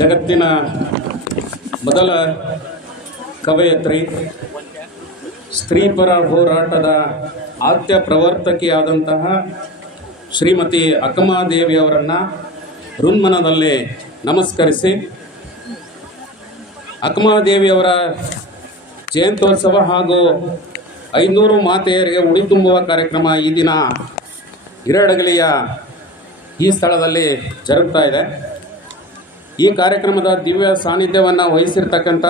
ಜಗತ್ತಿನ ಮೊದಲ ಕವಯತ್ರಿ, ಸ್ತ್ರೀಪರ ಹೋರಾಟದ ಆದ್ಯ ಪ್ರವರ್ತಕಿಯಾದಂತಹ ಶ್ರೀಮತಿ ಅಕ್ಕಮಾದೇವಿಯವರನ್ನು ಋನ್ಮನದಲ್ಲಿ ನಮಸ್ಕರಿಸಿ ಅಕ್ಕಮಾದೇವಿಯವರ ಜಯಂತ್ಯೋತ್ಸವ ಹಾಗೂ ಐನೂರು ಮಾತೆಯರಿಗೆ ಉಡಿ ತುಂಬುವ ಕಾರ್ಯಕ್ರಮ ಈ ದಿನ ಹಿರೇಡಗಲಿಯ ಈ ಸ್ಥಳದಲ್ಲಿ ಜರುಗ್ತಾ ಇದೆ. ಈ ಕಾರ್ಯಕ್ರಮದ ದಿವ್ಯ ಸಾನ್ನಿಧ್ಯವನ್ನು ವಹಿಸಿರ್ತಕ್ಕಂಥ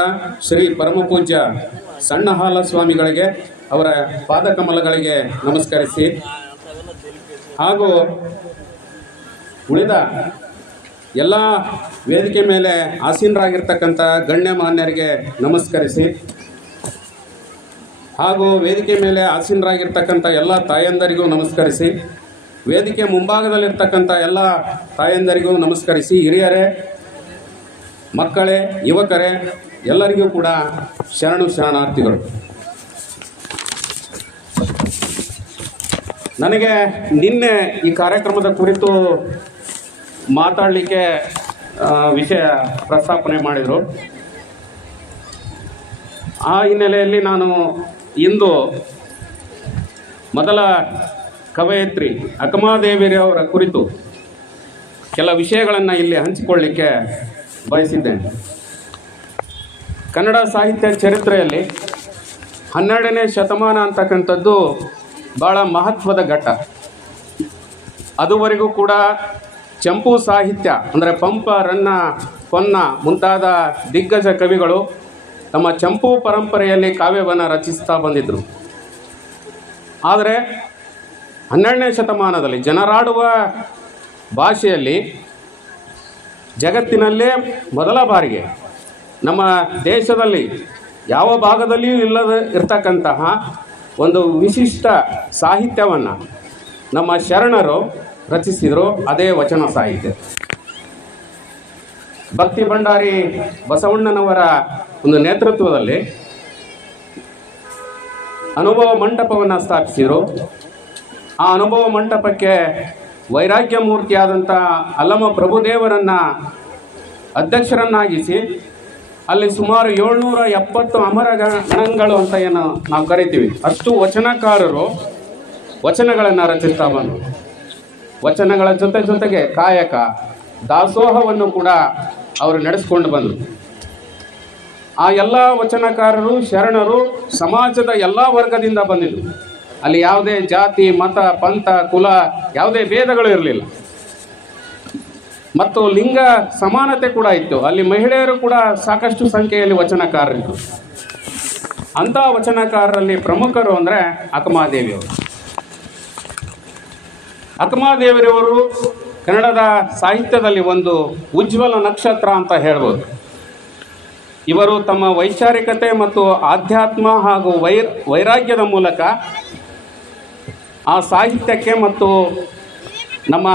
ಶ್ರೀ ಪರಮಪೂಜ್ಯ ಸಣ್ಣ ಹಾಲ ಸ್ವಾಮಿಗಳಿಗೆ, ಅವರ ಪಾದಕಮಲಗಳಿಗೆ ನಮಸ್ಕರಿಸಿ. ಹಾಗೂ ಉಳಿದ ಎಲ್ಲ ವೇದಿಕೆ ಮೇಲೆ ಆಸೀನರಾಗಿರ್ತಕ್ಕಂಥ ಗಣ್ಯಮಾನ್ಯರಿಗೆ ನಮಸ್ಕರಿಸಿ. ಹಾಗೂ ವೇದಿಕೆ ಮೇಲೆ ಆಸೀನರಾಗಿರ್ತಕ್ಕಂಥ ಎಲ್ಲ ತಾಯಂದರಿಗೂ ನಮಸ್ಕರಿಸಿ. ವೇದಿಕೆ ಮುಂಭಾಗದಲ್ಲಿರ್ತಕ್ಕಂಥ ಎಲ್ಲ ತಾಯಂದರಿಗೂ ನಮಸ್ಕರಿಸಿ. ಹಿರಿಯರೇ ಮಕ್ಕಳೇ, ಯುವಕರೇ, ಎಲ್ಲರಿಗೂ ಕೂಡ ಶರಣು ಶರಣಾರ್ಥಿಗಳು. ನನಗೆ ನಿನ್ನೆ ಈ ಕಾರ್ಯಕ್ರಮದ ಕುರಿತು ಮಾತಾಡಲಿಕ್ಕೆ ವಿಷಯ ಪ್ರಸ್ತಾಪನೆ ಮಾಡಿದರು. ಆ ಹಿನ್ನೆಲೆಯಲ್ಲಿ ನಾನು ಇಂದು ಮೊದಲ ಕವಯತ್ರಿ ಅಕಮಾದೇವಿಯವರ ಕುರಿತು ಕೆಲ ವಿಷಯಗಳನ್ನು ಇಲ್ಲಿ ಹಂಚಿಕೊಳ್ಳಿಕ್ಕೆ ಬಯಸಿದ್ದೇನೆ. ಕನ್ನಡ ಸಾಹಿತ್ಯ ಚರಿತ್ರೆಯಲ್ಲಿ ಹನ್ನೆರಡನೇ ಶತಮಾನ ಅಂತಕ್ಕಂಥದ್ದು ಭಾಳ ಮಹತ್ವದ ಘಟ್ಟ. ಅದುವರೆಗೂ ಕೂಡ ಚಂಪು ಸಾಹಿತ್ಯ, ಅಂದರೆ ಪಂಪ, ರನ್ನ, ಪೊನ್ನ ಮುಂತಾದ ದಿಗ್ಗಜ ಕವಿಗಳು ತಮ್ಮ ಚಂಪು ಪರಂಪರೆಯಲ್ಲಿ ಕಾವ್ಯವನ್ನು ರಚಿಸ್ತಾ ಬಂದಿದ್ದರು ಆದರೆ ಹನ್ನೆರಡನೇ ಶತಮಾನದಲ್ಲಿ ಜನರಾಡುವ ಭಾಷೆಯಲ್ಲಿ ಜಗತ್ತಿನಲ್ಲೇ ಮೊದಲ ಬಾರಿಗೆ ನಮ್ಮ ದೇಶದಲ್ಲಿ ಯಾವ ಭಾಗದಲ್ಲಿಯೂ ಇಲ್ಲದ ಇರ್ತಕ್ಕಂತಹ ಒಂದು ವಿಶಿಷ್ಟ ಸಾಹಿತ್ಯವನ್ನು ನಮ್ಮ ಶರಣರು ರಚಿಸಿದರು ಅದೇ ವಚನ ಸಾಹಿತ್ಯ. ಭಕ್ತಿ ಭಂಡಾರಿ ಬಸವಣ್ಣನವರ ಒಂದು ನೇತೃತ್ವದಲ್ಲಿ ಅನುಭವ ಮಂಟಪವನ್ನು ಸ್ಥಾಪಿಸಿದರು. ಆ ಅನುಭವ ಮಂಟಪಕ್ಕೆ ವೈರಾಗ್ಯ ಮೂರ್ತಿಯಾದಂಥ ಅಲ್ಲಮ ಪ್ರಭುದೇವರನ್ನು ಅಧ್ಯಕ್ಷರನ್ನಾಗಿಸಿ ಅಲ್ಲಿ ಸುಮಾರು ಏಳ್ನೂರ ಎಪ್ಪತ್ತು ಅಮರ ಗಣಗಳು ಅಂತ ಏನು ನಾವು ಕರಿತೀವಿ. ಅಷ್ಟು ವಚನಕಾರರು ವಚನಗಳನ್ನು ರಚಿಸ್ತಾ ಬಂದರು. ವಚನಗಳ ಜೊತೆ ಜೊತೆಗೆ ಕಾಯಕ ದಾಸೋಹವನ್ನು ಕೂಡ ಅವರು ನಡೆಸ್ಕೊಂಡು ಬಂದರು. ಆ ಎಲ್ಲ ವಚನಕಾರರು, ಶರಣರು ಸಮಾಜದ ಎಲ್ಲ ವರ್ಗದಿಂದ ಬಂದಿದ್ದರು ಅಲ್ಲಿ ಯಾವುದೇ ಜಾತಿ, ಮತ, ಪಂಥ, ಕುಲ ಯಾವುದೇ ಭೇದಗಳು ಇರಲಿಲ್ಲ. ಮತ್ತು ಲಿಂಗ ಸಮಾನತೆ ಕೂಡ ಇತ್ತು. ಅಲ್ಲಿ ಮಹಿಳೆಯರು ಕೂಡ ಸಾಕಷ್ಟು ಸಂಖ್ಯೆಯಲ್ಲಿ ವಚನಕಾರರಿದ್ದರು. ಅಂಥ ವಚನಕಾರರಲ್ಲಿ ಪ್ರಮುಖರು ಅಂದರೆ ಅಕಮಾದೇವಿಯವರು. ಅಕಮಾದೇವಿಯವರು ಕನ್ನಡದ ಸಾಹಿತ್ಯದಲ್ಲಿ ಒಂದು ಉಜ್ವಲ ನಕ್ಷತ್ರ ಅಂತ ಹೇಳ್ಬೋದು. ಇವರು ತಮ್ಮ ವೈಚಾರಿಕತೆ ಮತ್ತು ಆಧ್ಯಾತ್ಮ ಹಾಗೂ ವೈರ್ ವೈರಾಗ್ಯದ ಮೂಲಕ ಆ ಸಾಹಿತ್ಯಕ್ಕೆ ಮತ್ತು ನಮ್ಮ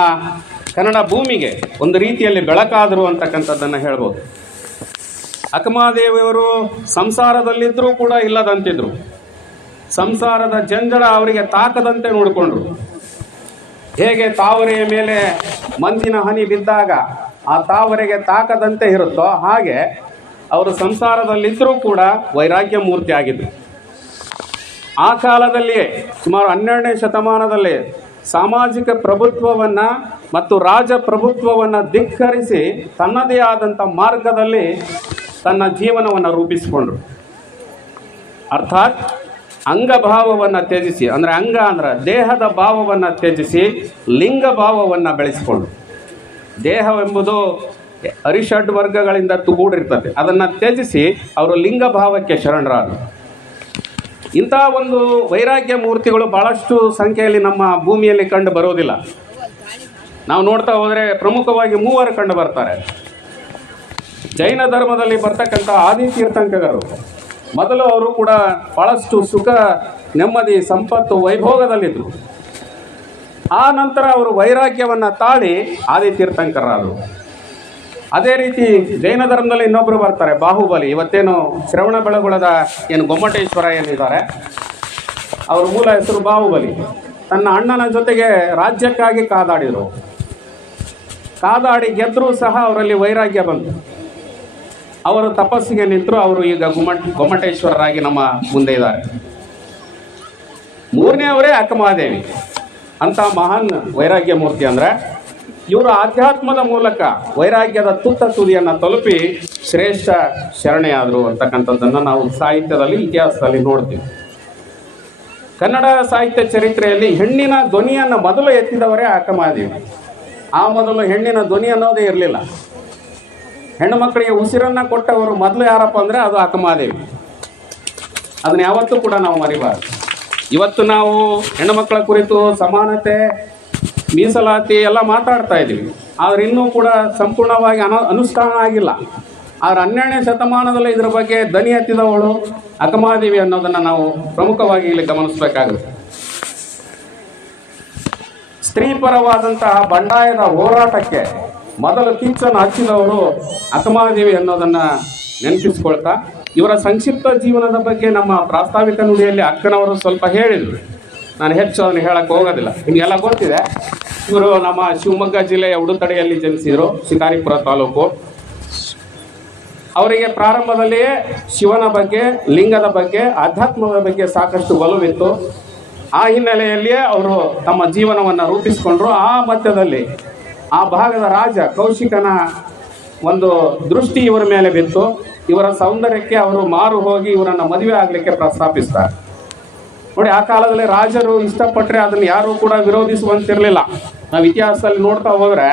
ಕನ್ನಡ ಭೂಮಿಗೆ ಒಂದು ರೀತಿಯಲ್ಲಿ ಬೆಳಕಾದರು ಅಂತಕ್ಕಂಥದ್ದನ್ನು ಹೇಳ್ಬೋದು. ಅಕಮಾದೇವಿಯವರು ಸಂಸಾರದಲ್ಲಿದ್ದರೂ ಕೂಡ ಇಲ್ಲದಂತಿದ್ರು. ಸಂಸಾರದ ಜಂಜಡ ಅವರಿಗೆ ತಾಕದಂತೆ ನೋಡಿಕೊಂಡ್ರು. ಹೇಗೆ ತಾವರೆಯ ಮೇಲೆ ಮಂದಿನ ಹನಿ ಬಿದ್ದಾಗ ಆ ತಾವರೆಗೆ ತಾಕದಂತೆ ಇರುತ್ತೋ ಹಾಗೆ ಅವರು ಸಂಸಾರದಲ್ಲಿದ್ದರೂ ಕೂಡ ವೈರಾಗ್ಯ ಮೂರ್ತಿ ಆಗಿದ್ರು ಆ ಕಾಲದಲ್ಲಿಯೇ, ಸುಮಾರು ಹನ್ನೆರಡನೇ ಶತಮಾನದಲ್ಲಿ ಸಾಮಾಜಿಕ ಪ್ರಭುತ್ವವನ್ನು ಮತ್ತು ರಾಜ ರಾಜಪ್ರಭುತ್ವವನ್ನು ಧಿಕ್ಕರಿಸಿ ತನ್ನದೇ ಆದಂಥ ಮಾರ್ಗದಲ್ಲಿ ತನ್ನ ಜೀವನವನ್ನು ರೂಪಿಸಿಕೊಂಡ್ರು. ಅರ್ಥಾತ್ ಅಂಗಭಾವವನ್ನು ತ್ಯಜಿಸಿ, ಅಂದರೆ ಅಂಗ ಅಂದ್ರೆ ದೇಹದ ಭಾವವನ್ನು ತ್ಯಜಿಸಿ, ಲಿಂಗ ಭಾವವನ್ನು ಬೆಳೆಸಿಕೊಂಡ್ರು. ದೇಹವೆಂಬುದು ಅರಿಷಡ್ ವರ್ಗಗಳಿಂದ ತುಗೂಡಿರ್ತದೆ. ಅದನ್ನು ತ್ಯಜಿಸಿ, ಅವರು ಲಿಂಗ ಭಾವಕ್ಕೆ ಶರಣರಾದರು. ಇಂಥ ಒಂದು ವೈರಾಗ್ಯ ಮೂರ್ತಿಗಳು ಭಾಳಷ್ಟು ಸಂಖ್ಯೆಯಲ್ಲಿ ನಮ್ಮ ಭೂಮಿಯಲ್ಲಿ ಕಂಡು ಬರೋದಿಲ್ಲ. ನಾವು ನೋಡ್ತಾ ಹೋದರೆ ಪ್ರಮುಖವಾಗಿ ಮೂವರು ಕಂಡು ಬರ್ತಾರೆ. ಜೈನ ಧರ್ಮದಲ್ಲಿ ಬರ್ತಕ್ಕಂಥ ಆದಿ ತೀರ್ಥಂಕರು ಮೊದಲು ಅವರು ಕೂಡ ಭಾಳಷ್ಟು ಸುಖ, ನೆಮ್ಮದಿ, ಸಂಪತ್ತು, ವೈಭೋಗದಲ್ಲಿದ್ದರು. ಆ ನಂತರ ಅವರು ವೈರಾಗ್ಯವನ್ನು ತಾಳಿ ಆದಿ ತೀರ್ಥಂಕರಾದರು ಅದೇ ರೀತಿ ಜೈನ ಧರ್ಮದಲ್ಲಿ ಇನ್ನೊಬ್ಬರು ಬರ್ತಾರೆ, ಬಾಹುಬಲಿ. ಇವತ್ತೇನು ಶ್ರವಣ ಬೆಳಗುಳದ ಏನು ಗೊಮ್ಮಟೇಶ್ವರ ಏನಿದ್ದಾರೆ, ಅವ್ರ ಮೂಲ ಹೆಸರು ಬಾಹುಬಲಿ. ತನ್ನ ಅಣ್ಣನ ಜೊತೆಗೆ ರಾಜ್ಯಕ್ಕಾಗಿ ಕಾದಾಡಿದರು. ಕಾದಾಡಿ ಗೆದ್ದರೂ ಸಹ ಅವರಲ್ಲಿ ವೈರಾಗ್ಯ ಬಂತು. ಅವರು ತಪಸ್ಸಿಗೆ ನಿಂತರು, ಅವರು ಈಗ ಗುಮಟ್ ಗೊಮ್ಮಟೇಶ್ವರರಾಗಿ ನಮ್ಮ ಮುಂದೆ ಇದ್ದಾರೆ. ಮೂರನೇ ಅವರೇ ಅಕ್ಕಮಹಾದೇವಿ. ಅಂತ ಮಹಾನ್ ವೈರಾಗ್ಯ ಮೂರ್ತಿ ಅಂದ್ರೆ ಇವರು ಆಧ್ಯಾತ್ಮದ ಮೂಲಕ ವೈರಾಗ್ಯದ ತುತ್ತ ತುದಿಯನ್ನು ತಲುಪಿ ಶ್ರೇಷ್ಠ ಶರಣೆಯಾದರು ಅಂತಕ್ಕಂಥದ್ದನ್ನು ನಾವು ಸಾಹಿತ್ಯದಲ್ಲಿ ಇತಿಹಾಸದಲ್ಲಿ ನೋಡ್ತೀವಿ. ಕನ್ನಡ ಸಾಹಿತ್ಯ ಚರಿತ್ರೆಯಲ್ಲಿ ಹೆಣ್ಣಿನ ಧ್ವನಿಯನ್ನು ಮೊದಲು ಎತ್ತಿದವರೇ ಆಕಮಾದೇವಿ ಆ ಮೊದಲು ಹೆಣ್ಣಿನ ಧ್ವನಿ ಅನ್ನೋದೇ ಇರಲಿಲ್ಲ. ಹೆಣ್ಣು ಮಕ್ಕಳಿಗೆ ಉಸಿರನ್ನು ಕೊಟ್ಟವರು ಮೊದಲು ಯಾರಪ್ಪ ಅಂದರೆ ಅದು ಆಕಮಾದೇವಿ ಅದನ್ನ ಯಾವತ್ತೂ ಕೂಡ ನಾವು ಮರಿಬಾರ್ದು. ಇವತ್ತು ನಾವು ಹೆಣ್ಣು ಮಕ್ಕಳ ಕುರಿತು ಸಮಾನತೆ ಮೀಸಲಾತಿ ಎಲ್ಲ ಮಾತಾಡ್ತಾ ಇದ್ದೀವಿ ಆದರೆ ಇನ್ನೂ ಕೂಡ ಸಂಪೂರ್ಣವಾಗಿ ಅನ ಅನುಷ್ಠಾನ ಆಗಿಲ್ಲ. ಆದರೆ ಹನ್ನೆರಡನೇ ಶತಮಾನದಲ್ಲಿ ಇದರ ಬಗ್ಗೆ ದನಿ ಹತ್ತಿದವಳು ಅಕಮಾದೇವಿ ಅನ್ನೋದನ್ನು ನಾವು ಪ್ರಮುಖವಾಗಿ ಇಲ್ಲಿ ಗಮನಿಸಬೇಕಾಗುತ್ತೆ. ಸ್ತ್ರೀಪರವಾದಂತಹ ಬಂಡಾಯದ ಹೋರಾಟಕ್ಕೆ ಮೊದಲು ಕಿಂಚನ್ನು ಹಚ್ಚಿದವರು ಅಕಮಾದೇವಿ ಅನ್ನೋದನ್ನು ನೆನಪಿಸ್ಕೊಳ್ತಾ, ಇವರ ಸಂಕ್ಷಿಪ್ತ ಜೀವನದ ಬಗ್ಗೆ ನಮ್ಮ ಪ್ರಾಸ್ತಾವಿಕ ನುಡಿಯಲ್ಲಿ ಅಕ್ಕನವರು ಸ್ವಲ್ಪ ಹೇಳಿದರು. ನಾನು ಹೆಚ್ಚು ಅದನ್ನು ಹೇಳಕ್ಕೆ ಹೋಗೋದಿಲ್ಲ. ನಿಮಗೆಲ್ಲ ಗೊತ್ತಿದೆ. ಇವರು ನಮ್ಮ ಶಿವಮೊಗ್ಗ ಜಿಲ್ಲೆಯ ಉಡುತಡೆಯಲ್ಲಿ ಜನಿಸಿದರು, ಶಿಕಾರಿಪುರ ತಾಲೂಕು. ಅವರಿಗೆ ಪ್ರಾರಂಭದಲ್ಲಿಯೇ ಶಿವನ ಬಗ್ಗೆ, ಲಿಂಗದ ಬಗ್ಗೆ ಆಧ್ಯಾತ್ಮದ ಬಗ್ಗೆ ಸಾಕಷ್ಟು ಒಲವಿತ್ತು. ಆ ಹಿನ್ನೆಲೆಯಲ್ಲಿಯೇ ಅವರು ತಮ್ಮ ಜೀವನವನ್ನು ರೂಪಿಸಿಕೊಂಡ್ರು. ಆ ಮಧ್ಯದಲ್ಲಿ ಆ ಭಾಗದ ರಾಜ ಕೌಶಿಕನ ಒಂದು ದೃಷ್ಟಿ ಇವರ ಮೇಲೆ ಬಿತ್ತು. ಇವರ ಸೌಂದರ್ಯಕ್ಕೆ ಅವರು ಮಾರು ಹೋಗಿ ಇವರನ್ನು ಮದುವೆ ಆಗಲಿಕ್ಕೆ ಪ್ರಸ್ತಾಪಿಸ್ತಾರೆ. ನೋಡಿ, ಆ ಕಾಲದಲ್ಲಿ ರಾಜರು ಇಷ್ಟಪಟ್ಟರೆ ಅದನ್ನು ಯಾರೂ ಕೂಡ ವಿರೋಧಿಸುವಂತಿರಲಿಲ್ಲ. ನಾವು ಇತಿಹಾಸದಲ್ಲಿ ನೋಡ್ತಾ ಹೋದ್ರೆ,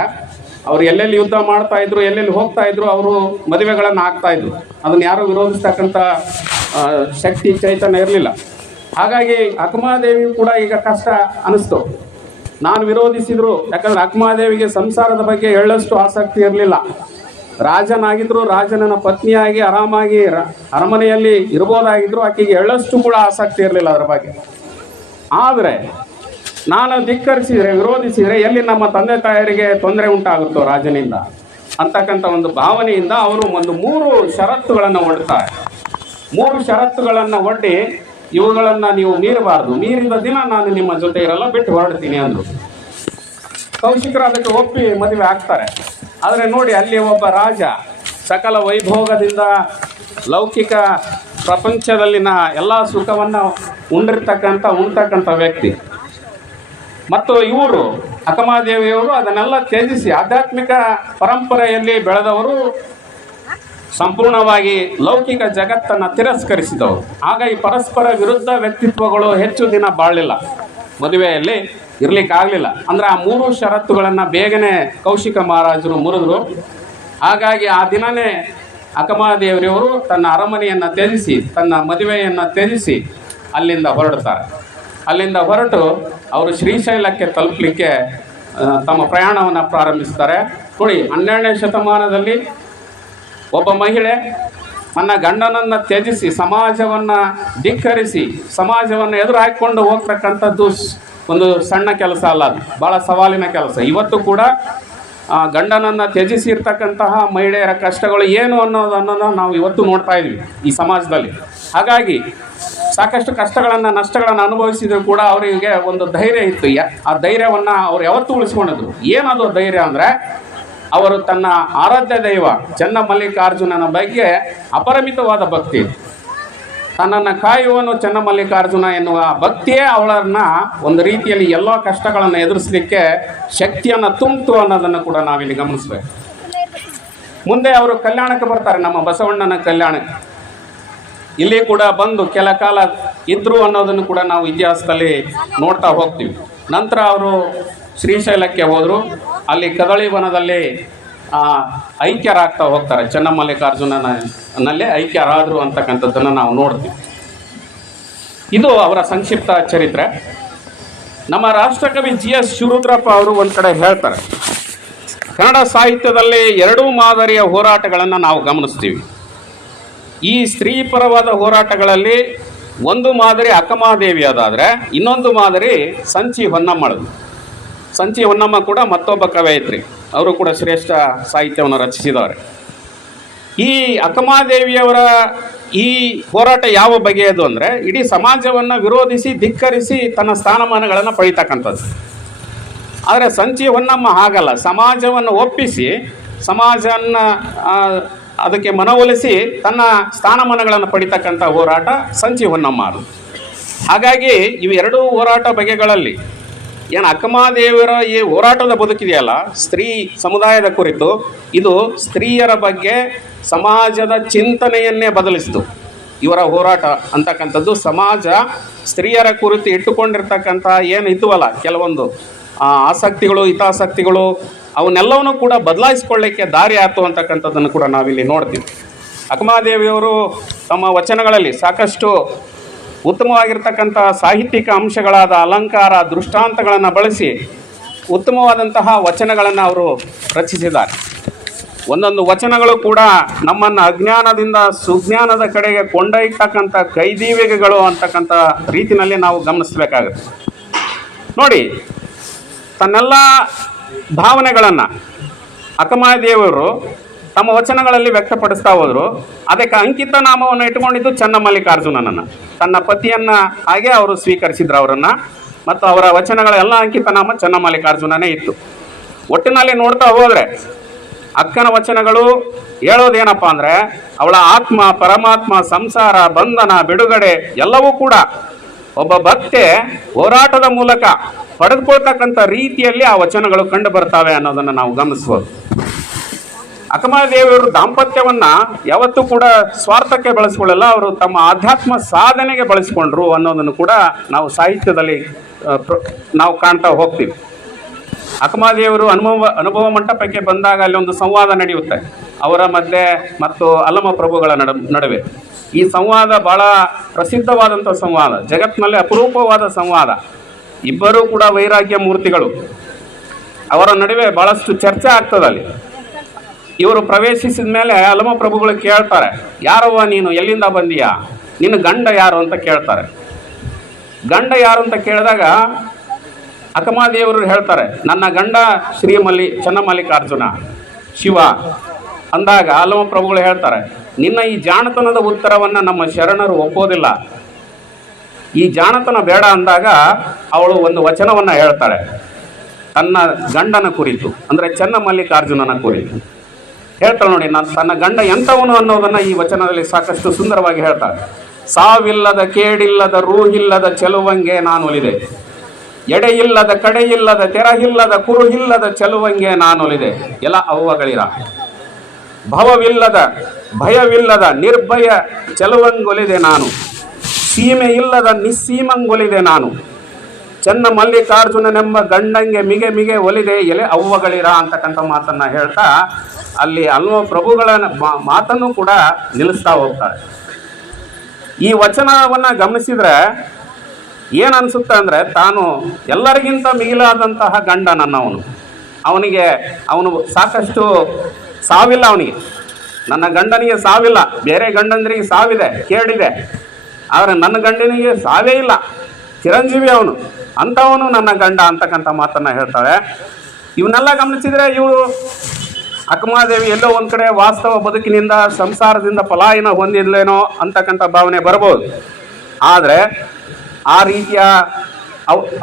ಅವ್ರು ಎಲ್ಲೆಲ್ಲಿ ಯುದ್ಧ ಮಾಡ್ತಾ ಇದ್ರು, ಎಲ್ಲೆಲ್ಲಿ ಹೋಗ್ತಾ ಇದ್ರು, ಅವರು ಮದುವೆಗಳನ್ನು ಆಗ್ತಾ ಇದ್ರು. ಅದನ್ನು ಯಾರು ವಿರೋಧಿಸ್ತಕ್ಕಂಥ ಶಕ್ತಿ, ಚೈತನ್ಯ ಇರಲಿಲ್ಲ. ಹಾಗಾಗಿ ಅಕ್ಮಾದೇವಿ ಕೂಡ ಈಗ ಕಷ್ಟ ಅನಿಸ್ತು. ನಾನು ವಿರೋಧಿಸಿದ್ರು, ಯಾಕಂದ್ರೆ ಅಕ್ಮಾದೇವಿಗೆ ಸಂಸಾರದ ಬಗ್ಗೆ ಎಳ್ಳಷ್ಟು ಆಸಕ್ತಿ ಇರಲಿಲ್ಲ. ರಾಜನಾಗಿದ್ರು ರಾಜನ ಪತ್ನಿಯಾಗಿ ಆರಾಮಾಗಿ ಅರಮನೆಯಲ್ಲಿ ಇರ್ಬೋದಾಗಿದ್ರು ಆಕೆಗೆ ಎಳ್ಳಷ್ಟು ಕೂಡ ಆಸಕ್ತಿ ಇರಲಿಲ್ಲ ಅದರ ಬಗ್ಗೆ. ಆದರೆ ನಾನು ಧಿಕ್ಕರಿಸಿದರೆ, ವಿರೋಧಿಸಿದರೆ ಎಲ್ಲಿ ನಮ್ಮ ತಂದೆ ತಾಯರಿಗೆ ತೊಂದರೆ ಉಂಟಾಗುತ್ತೋ ರಾಜನಿಂದ ಅಂತಕ್ಕಂಥ ಒಂದು ಭಾವನೆಯಿಂದ ಅವರು ಒಂದು ಮೂರು ಷರತ್ತುಗಳನ್ನು ಒಡ್ತಾರೆ ಮೂರು ಷರತ್ತುಗಳನ್ನು ಒಡ್ಡಿ ಇವುಗಳನ್ನು ನೀವು ಮೀರಬಾರ್ದು. ಮೀರಿದ ದಿನ ನಾನು ನಿಮ್ಮ ಜೊತೆ ಇರಲ್ಲ, ಬಿಟ್ಟು ಹೊರಡ್ತೀನಿ ಅಂದರು. ಕೌಶಿಕರು ಅದಕ್ಕೆ ಒಪ್ಪಿ ಮದುವೆ ಆಗ್ತಾರೆ. ಆದರೆ ನೋಡಿ, ಅಲ್ಲಿ ಒಬ್ಬ ರಾಜ ಸಕಲ ವೈಭೋಗದಿಂದ ಲೌಕಿಕ ಪ್ರಪಂಚದಲ್ಲಿನ ಎಲ್ಲ ಸುಖವನ್ನು ಉಂಡಿರ್ತಕ್ಕಂಥ, ಉಣ್ತಕ್ಕಂಥ ವ್ಯಕ್ತಿ. ಮತ್ತು ಇವರು ಅಕಮಾದೇವಿಯವರು ಅದನ್ನೆಲ್ಲ ತ್ಯಜಿಸಿ ಆಧ್ಯಾತ್ಮಿಕ ಪರಂಪರೆಯಲ್ಲಿ ಬೆಳೆದವರು ಸಂಪೂರ್ಣವಾಗಿ ಲೌಕಿಕ ಜಗತ್ತನ್ನು ತಿರಸ್ಕರಿಸಿದವರು. ಆಗ ಈ ಪರಸ್ಪರ ವಿರುದ್ಧ ವ್ಯಕ್ತಿತ್ವಗಳು ಹೆಚ್ಚು ದಿನ ಬಾಳಲಿಲ್ಲ ಮದುವೆಯಲ್ಲಿ ಇರಲಿಕ್ಕಾಗಲಿಲ್ಲ. ಅಂದ್ರೆ ಆ ಮೂರು ಷರತ್ತುಗಳನ್ನು ಬೇಗನೆ ಕೌಶಿಕ ಮಹಾರಾಜರು ಮುರಿದ್ರು. ಹಾಗಾಗಿ ಆ ದಿನನೇ ಅಕ್ಕಮಹಾದೇವರಿಯವರು ತನ್ನ ಅರಮನೆಯನ್ನು ತ್ಯಜಿಸಿ, ತನ್ನ ಮದುವೆಯನ್ನು ತ್ಯಜಿಸಿ ಅಲ್ಲಿಂದ ಹೊರಡ್ತಾರೆ. ಅಲ್ಲಿಂದ ಹೊರಟು ಅವರು ಶ್ರೀಶೈಲಕ್ಕೆ ತಲುಪಲಿಕ್ಕೆ ತಮ್ಮ ಪ್ರಯಾಣವನ್ನು ಪ್ರಾರಂಭಿಸ್ತಾರೆ. ನೋಡಿ, ಹನ್ನೆರಡನೇ ಶತಮಾನದಲ್ಲಿ ಒಬ್ಬ ಮಹಿಳೆ ತನ್ನ ಗಂಡನನ್ನು ತ್ಯಜಿಸಿ, ಸಮಾಜವನ್ನು ಧಿಕ್ಕರಿಸಿ, ಸಮಾಜವನ್ನು ಎದುರು ಹಾಕಿಕೊಂಡು ಹೋಗ್ತಕ್ಕಂಥದ್ದು ಒಂದು ಸಣ್ಣ ಕೆಲಸ ಅಲ್ಲ ಅದು. ಭಾಳ ಸವಾಲಿನ ಕೆಲಸ. ಇವತ್ತು ಕೂಡ ಗಂಡನನ್ನು ತ್ಯಜಿಸಿರ್ತಕ್ಕಂತಹ ಮಹಿಳೆಯರ ಕಷ್ಟಗಳು ಏನು ಅನ್ನೋದು ಅನ್ನೋದನ್ನು ನಾವು ಇವತ್ತು ನೋಡ್ತಾ ಇದ್ವಿ ಈ ಸಮಾಜದಲ್ಲಿ. ಹಾಗಾಗಿ, ಸಾಕಷ್ಟು ಕಷ್ಟಗಳನ್ನು, ನಷ್ಟಗಳನ್ನು ಅನುಭವಿಸಿದ್ರು ಕೂಡ ಅವರಿಗೆ ಒಂದು ಧೈರ್ಯ ಇತ್ತು. ಆ ಧೈರ್ಯವನ್ನು ಅವ್ರು ಯಾವತ್ತೂ ಉಳಿಸ್ಕೊಂಡಿದ್ರು. ಏನದು ಧೈರ್ಯ ಅಂದರೆ, ಅವರು ತನ್ನ ಆರಾಧ್ಯ ದೈವ ಚನ್ನ ಮಲ್ಲಿಕಾರ್ಜುನನ ಬಗ್ಗೆ ಅಪರಿಮಿತವಾದ ಭಕ್ತಿ. ತನ್ನನ್ನು ಕಾಯುವನು ಚೆನ್ನಮಲ್ಲಿಕಾರ್ಜುನ ಎನ್ನುವ ಭಕ್ತಿಯೇ ಅವಳನ್ನ ಒಂದು ರೀತಿಯಲ್ಲಿ ಎಲ್ಲ ಕಷ್ಟಗಳನ್ನು ಎದುರಿಸಲಿಕ್ಕೆ ಶಕ್ತಿಯನ್ನು ತುಂಬಿತು ಅನ್ನೋದನ್ನು ಕೂಡ ನಾವಿಲ್ಲಿ ಗಮನಿಸ್ಬೇಕು. ಮುಂದೆ ಅವರು ಕಲ್ಯಾಣಕ್ಕೆ ಬರ್ತಾರೆ, ನಮ್ಮ ಬಸವಣ್ಣನ ಕಲ್ಯಾಣಕ್ಕೆ. ಇಲ್ಲಿ ಕೂಡ ಬಂದು ಕೆಲ ಕಾಲ ಇದ್ರು ಅನ್ನೋದನ್ನು ಕೂಡ ನಾವು ಇತಿಹಾಸದಲ್ಲಿ ನೋಡ್ತಾ ಹೋಗ್ತೀವಿ. ನಂತರ ಅವರು ಶ್ರೀಶೈಲಕ್ಕೆ ಹೋದರು. ಅಲ್ಲಿ ಕದಳಿ ವನದಲ್ಲಿ ಐಕ್ಯರಾಗ್ತಾ ಹೋಗ್ತಾರೆ. ಚೆನ್ನಮಲ್ಲಿಕಾರ್ಜುನನಲ್ಲಿ ಐಕ್ಯರಾದರು ಅಂತಕ್ಕಂಥದ್ದನ್ನು ನಾವು ನೋಡ್ತೀವಿ. ಇದು ಅವರ ಸಂಕ್ಷಿಪ್ತ ಚರಿತ್ರೆ. ನಮ್ಮ ರಾಷ್ಟ್ರಕವಿ ಜಿ ಎಸ್ ಶಿವರುದ್ರಪ್ಪ ಅವರು ಒಂದು ಕಡೆ ಹೇಳ್ತಾರೆ, ಕನ್ನಡ ಸಾಹಿತ್ಯದಲ್ಲಿ ಎರಡೂ ಮಾದರಿಯ ಹೋರಾಟಗಳನ್ನು ನಾವು ಗಮನಿಸ್ತೀವಿ. ಈ ಸ್ತ್ರೀಪರವಾದ ಹೋರಾಟಗಳಲ್ಲಿ ಒಂದು ಮಾದರಿ ಅಕ್ಕಮಹಾದೇವಿ ಅದಾದರೆ, ಇನ್ನೊಂದು ಮಾದರಿ ಸಂಚಿ ಹೊನ್ನಮ್ಮಳದು ಸಂಚಿ ಹೊನ್ನಮ್ಮ ಕೂಡ ಮತ್ತೊಬ್ಬ ಕವಯಿತ್ರಿ. ಅವರು ಕೂಡ ಶ್ರೇಷ್ಠ ಸಾಹಿತ್ಯವನ್ನು ರಚಿಸಿದವರು ಈ ಅಕ್ಕಮಾದೇವಿಯವರ ಈ ಹೋರಾಟ ಯಾವ ಬಗೆಯದು ಅಂದರೆ ಇಡೀ ಸಮಾಜವನ್ನು ವಿರೋಧಿಸಿ, ಧಿಕ್ಕರಿಸಿ ತನ್ನ ಸ್ಥಾನಮಾನಗಳನ್ನು ಪಡಿತಕ್ಕಂಥದ್ದು ಆದರೆ ಸಂಚಿ ಹೊನ್ನಮ್ಮ ಹಾಗಲ್ಲ. ಸಮಾಜವನ್ನು ಒಪ್ಪಿಸಿ, ಸಮಾಜವನ್ನು ಅದಕ್ಕೆ ಮನವೊಲಿಸಿ ತನ್ನ ಸ್ಥಾನಮಾನಗಳನ್ನು ಪಡಿತಕ್ಕಂಥ ಹೋರಾಟ ಸಂಚಿ ಹೊನ್ನಮ್ಮ ಹಾಗಾಗಿ ಇವೆರಡೂ ಹೋರಾಟ ಬಗೆಗಳಲ್ಲಿ ಏನು ಅಕ್ಕಮಹಾದೇವಿಯರ ಈ ಹೋರಾಟದ ಬದುಕಿದೆಯಲ್ಲ, ಸ್ತ್ರೀ ಸಮುದಾಯದ ಕುರಿತು ಇದು ಸ್ತ್ರೀಯರ ಬಗ್ಗೆ ಸಮಾಜದ ಚಿಂತನೆಯನ್ನೇ ಬದಲಿಸಿತು. ಇವರ ಹೋರಾಟ ಅಂತಕ್ಕಂಥದ್ದು ಸಮಾಜ ಸ್ತ್ರೀಯರ ಕುರಿತು ಇಟ್ಟುಕೊಂಡಿರ್ತಕ್ಕಂಥ ಏನು ಇದ್ವಲ್ಲ, ಕೆಲವೊಂದು ಆಸಕ್ತಿಗಳು, ಹಿತಾಸಕ್ತಿಗಳು, ಅವನ್ನೆಲ್ಲವನ್ನು ಕೂಡ ಬದಲಾಯಿಸ್ಕೊಳ್ಳಿಕ್ಕೆ ದಾರಿ ಆಯ್ತು ಅಂತಕ್ಕಂಥದ್ದನ್ನು ಕೂಡ ನಾವಿಲ್ಲಿ ನೋಡ್ತೀವಿ. ಅಕ್ಕಮಹಾದೇವಿಯವರು ತಮ್ಮ ವಚನಗಳಲ್ಲಿ ಸಾಕಷ್ಟು ಉತ್ತಮವಾಗಿರ್ತಕ್ಕಂಥ ಸಾಹಿತ್ಯಿಕ ಅಂಶಗಳಾದ ಅಲಂಕಾರ, ದೃಷ್ಟಾಂತಗಳನ್ನು ಬಳಸಿ ಉತ್ತಮವಾದಂತಹ ವಚನಗಳನ್ನು ಅವರು ರಚಿಸಿದ್ದಾರೆ. ಒಂದೊಂದು ವಚನಗಳು ಕೂಡ ನಮ್ಮನ್ನು ಅಜ್ಞಾನದಿಂದ ಸುಜ್ಞಾನದ ಕಡೆಗೆ ಕೊಂಡೊಯ್ತಕ್ಕಂಥ ಕೈದೀವಿಗೆಗಳು ಅಂತಕ್ಕಂಥ ರೀತಿಯಲ್ಲಿ ನಾವು ಗಮನಿಸಬೇಕಾಗುತ್ತೆ. ನೋಡಿ, ತನ್ನೆಲ್ಲ ಭಾವನೆಗಳನ್ನು ಅಕ್ಕಮಹಾದೇವರು ತಮ್ಮ ವಚನಗಳಲ್ಲಿ ವ್ಯಕ್ತಪಡಿಸ್ತಾ ಹೋದರು. ಅದಕ್ಕೆ ಅಂಕಿತ ನಾಮವನ್ನು ಇಟ್ಟುಕೊಂಡಿದ್ದು ಚನ್ನಮಲ್ಲಿಕಾರ್ಜುನನನ್ನು ತನ್ನ ಪತಿಯನ್ನ ಹಾಗೆ ಅವರು ಸ್ವೀಕರಿಸಿದ್ರು ಅವರನ್ನು. ಮತ್ತು ಅವರ ವಚನಗಳ ಎಲ್ಲ ಅಂಕಿತ ನಾಮ ಚನ್ನಮಲ್ಲಿಕಾರ್ಜುನನೇ ಇತ್ತು. ಒಟ್ಟಿನಲ್ಲಿ ನೋಡ್ತಾ ಹೋದರೆ, ಅಕ್ಕನ ವಚನಗಳು ಹೇಳೋದೇನಪ್ಪ ಅಂದರೆ, ಅವಳ ಆತ್ಮ, ಪರಮಾತ್ಮ, ಸಂಸಾರ, ಬಂಧನ, ಬಿಡುಗಡೆ ಎಲ್ಲವೂ ಕೂಡ ಒಬ್ಬ ಭಕ್ತೆ ಹೋರಾಟದ ಮೂಲಕ ಪಡೆದುಕೊಳ್ತಕ್ಕಂಥ ರೀತಿಯಲ್ಲಿ ಆ ವಚನಗಳು ಕಂಡು ಬರ್ತವೆ ಅನ್ನೋದನ್ನು ನಾವು ಗಮನಿಸ್ಬೋದು. ಅಕ್ಕಮಹಾದೇವಿಯವರು ದಾಂಪತ್ಯವನ್ನ ಯಾವತ್ತೂ ಕೂಡ ಸ್ವಾರ್ಥಕ್ಕೆ ಬಳಸಿಕೊಳ್ಳಲ್ಲ, ಅವರು ತಮ್ಮ ಆಧ್ಯಾತ್ಮ ಸಾಧನೆಗೆ ಬಳಸಿಕೊಂಡ್ರು ಅನ್ನೋದನ್ನು ಕೂಡ ನಾವು ಸಾಹಿತ್ಯದಲ್ಲಿ ನಾವು ಕಾಣ್ತಾ ಹೋಗ್ತೀವಿ. ಅಕಮಾದೇವರು ಅನುಭವ ಅನುಭವ ಮಂಟಪಕ್ಕೆ ಬಂದಾಗ ಅಲ್ಲಿ ಒಂದು ಸಂವಾದ ನಡೆಯುತ್ತೆ. ಅವರ ಮಧ್ಯೆ ಮತ್ತು ಅಲ್ಲಮ ಪ್ರಭುಗಳ ನಡ, ನಡುವೆ. ಈ ಸಂವಾದ ಬಹಳ ಪ್ರಸಿದ್ಧವಾದಂಥ ಸಂವಾದ ಜಗತ್ತಿನಲ್ಲಿ ಅಪರೂಪವಾದ ಸಂವಾದ. ಇಬ್ಬರೂ ಕೂಡ ವೈರಾಗ್ಯ ಮೂರ್ತಿಗಳು. ಅವರ ನಡುವೆ ಬಹಳಷ್ಟು ಚರ್ಚೆ ಆಗ್ತದೆ ಅಲ್ಲಿ. ಇವರು ಪ್ರವೇಶಿಸಿದ ಮೇಲೆ ಅಲಮ ಪ್ರಭುಗಳು ಕೇಳ್ತಾರೆ, ಯಾರವ್ವ ನೀನು? ಎಲ್ಲಿಂದ ಬಂದೀಯಾ? ನಿನ್ನ ಗಂಡ ಯಾರು? ಅಂತ ಕೇಳ್ತಾರೆ. ಗಂಡ ಯಾರು ಅಂತ ಕೇಳಿದಾಗ ಅಕಮಾದೇವರು ಹೇಳ್ತಾರೆ, ನನ್ನ ಗಂಡ ಶ್ರೀಮಲ್ಲಿ, ಚನ್ನಮಲ್ಲಿಕಾರ್ಜುನ, ಶಿವ. ಅಂದಾಗ ಅಲಮ ಪ್ರಭುಗಳು ಹೇಳ್ತಾರೆ, ನಿನ್ನ ಈ ಜಾಣತನದ ಉತ್ತರವನ್ನು ನಮ್ಮ ಶರಣರು ಒಪ್ಪೋದಿಲ್ಲ. ಈ ಜಾಣತನ ಬೇಡ ಅಂದಾಗ ಅವಳು ಒಂದು ವಚನವನ್ನು ಹೇಳ್ತಾಳೆ ತನ್ನ ಗಂಡನ ಕುರಿತು, ಅಂದರೆ ಚನ್ನಮಲ್ಲಿಕಾರ್ಜುನನ ಕುರಿತು. ಹೇಳ್ತಾಳೆ ನೋಡಿ ನಾನು ತನ್ನ ಗಂಡ ಎಂಥವನು ಅನ್ನೋದನ್ನು ಈ ವಚನದಲ್ಲಿ ಸಾಕಷ್ಟು ಸುಂದರವಾಗಿ ಹೇಳ್ತಾಳೆ. ಸಾವಿಲ್ಲದ ಕೇಡಿಲ್ಲದ ರೂಹಿಲ್ಲದ ಚೆಲುವಂಗೆ ನಾನು ಒಲಿದೆ. ಎಡೆಯಿಲ್ಲದ ಕಡೆಯಿಲ್ಲದ ತೆರಹಿಲ್ಲದ ಕುರುಹಿಲ್ಲದ ಚೆಲುವಂಗೆ ನಾನು ಒಲಿದೆ. ಎಲ್ಲ ಅವ್ವಗಳಿರ. ಭವವಿಲ್ಲದ, ಭಯವಿಲ್ಲದ, ನಿರ್ಭಯ ಚೆಲುವಂಗೊಲಿದೆ ನಾನು. ಸೀಮೆ ಇಲ್ಲದ ನಿಸ್ಸೀಮಂಗೊಲಿದೆ ನಾನು. ಚೆನ್ನ ಮಲ್ಲಿಕಾರ್ಜುನನೆಂಬ ಗಂಡಂಗೆ ಮಿಗೆ ಮಿಗೆ ಒಲಿದೆ ಎಲೆ ಅವ್ವಗಳಿರ ಅಂತಕ್ಕಂಥ ಮಾತನ್ನ ಹೇಳ್ತಾ ಅಲ್ಲಿ ಅಲ್ವ ಪ್ರಭುಗಳ ಮಾತನ್ನು ಕೂಡ ನಿಲ್ಲಿಸ್ತಾ ಹೋಗ್ತಾರೆ. ಈ ವಚನವನ್ನ ಗಮನಿಸಿದ್ರೆ ಏನು ಅನ್ಸುತ್ತೆ ಅಂದ್ರೆ ತಾನು ಎಲ್ಲರಿಗಿಂತ ಮಿಗಿಲಾದಂತಹ ಗಂಡ ನನ್ನವನು ಅವನಿಗೆ ಅವನು ಸಾಕಷ್ಟು ಸಾವಿಲ್ಲ ಅವನಿಗೆ. ನನ್ನ ಗಂಡನಿಗೆ ಸಾವಿಲ್ಲ, ಬೇರೆ ಗಂಡಂದ್ರಿಗೆ ಸಾವಿದೆ, ಕೇಳಿದೆ. ಆದರೆ ನನ್ನ ಗಂಡನಿಗೆ ಸಾವೇ ಇಲ್ಲ. ಚಿರಂಜೀವಿ ಅವನು. ಅಂಥವನು ನನ್ನ ಗಂಡ ಅಂತಕ್ಕಂಥ ಮಾತನ್ನ ಹೇಳ್ತಾಳೆ. ಇವನ್ನೆಲ್ಲ ಗಮನಿಸಿದ್ರೆ ಇವಳು ಅಕ್ಕಮಹಾದೇವಿ ಎಲ್ಲೋ ಒಂದು ಕಡೆ ವಾಸ್ತವ ಬದುಕಿನಿಂದ, ಸಂಸಾರದಿಂದ ಪಲಾಯನ ಹೊಂದಿದ್ಲೇನೋ ಅಂತಕ್ಕಂಥ ಭಾವನೆ ಬರಬಹುದು. ಆದರೆ ಆ ರೀತಿಯ ಅವ್-